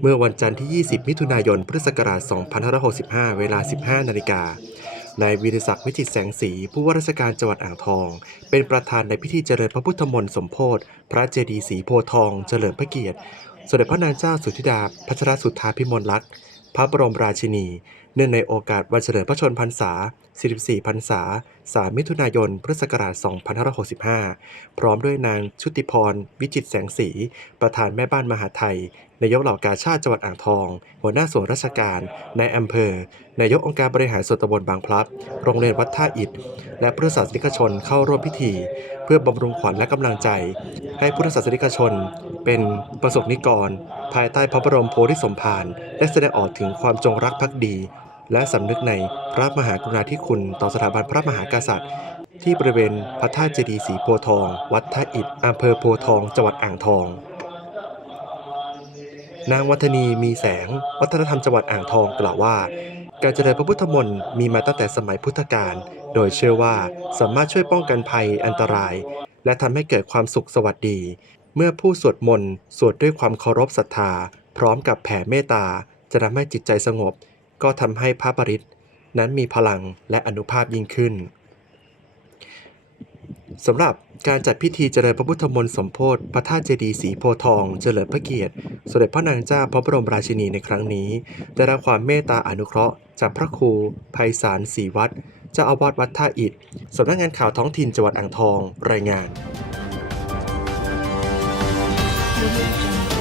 เมื่อวันจันทร์ที่ 20 มิถุนายน พุทธศักราช 2565 เวลา 15 นาฬิกา นายวีรศักดิ์วิจิตแสงสี ผู้ว่าราชการจังหวัดอ่างทอง เป็นประธานในพิธีเจริญพระพุทธมนต์สมโพธิพระเจดีย์สีโพทองเจริญพระเกียรติ สมเด็จพระนางเจ้าสุธิดา พัชรสุทธาพิมลลักษณ์ พระบรมราชินี เนื่องในโอกาสวันเฉลิมพระชนมพรรษา 44 พรรษา 3 มิถุนายน พุทธศักราช 2565 พร้อมด้วยนางชุติพร วิจิตแสงสี ประธานแม่บ้านมหาไทย นายกเหล่ากาชาติจังหวัดอ่างทอง หัวหน้าส่วนราชการนายอำเภอ นายกองค์การบริหารส่วนตำบลบางพลับ โรงเรียนวัดท่าอิฐ และพุทธศาสนิกชนเข้าร่วมพิธี เพื่อบำรุงขวัญและกำลังใจ ให้พุทธศาสนิกชน เป็นประสบนิกร ภายใต้พระบรมโพธิสมภารและแสดงออกถึงความจงรักภักดี และสำนึกในพระมหากรุณาธิคุณต่อสถาบันพระมหากษัตริย์ ที่บริเวณพระธาตุเจดีย์สีโพทอง วัดท่าอิฐอำเภอโพทอง จังหวัดอ่างทอง นางวัฒนีมีแสง วัฒนธรรมจังหวัดอ่างทองกล่าวว่า การเจริญพระพุทธมนต์มีมาตั้งแต่สมัยพุทธกาลโดยเชื่อว่าสามารถช่วยป้องกันภัยอันตราย และทำให้เกิดความสุขสวัสดี เมื่อผู้สวดมนต์สวดด้วยความเคารพศรัทธา พร้อมกับแผ่เมตตา จะทำให้จิตใจสงบ ก็ทำให้พระปริตนั้นมีพลังและอนุภาพยิ่งขึ้นสำหรับการจัดพิธีเจริญพระพุทธมนต์สมโพธิพระธาตุเจดีย์สีโพทอง เจริญพระเกียรติ สมเด็จพระนางเจ้าพระบรมราชินีในครั้งนี้ ได้รับความเมตตาอนุเคราะห์ จากพระครูไพศาลศรีวัดเจ้าอาวาสวัดท่าอิฐสำนักงานข่าวท้องถิ่นจังหวัดอ่างทอง รายงาน Revolution.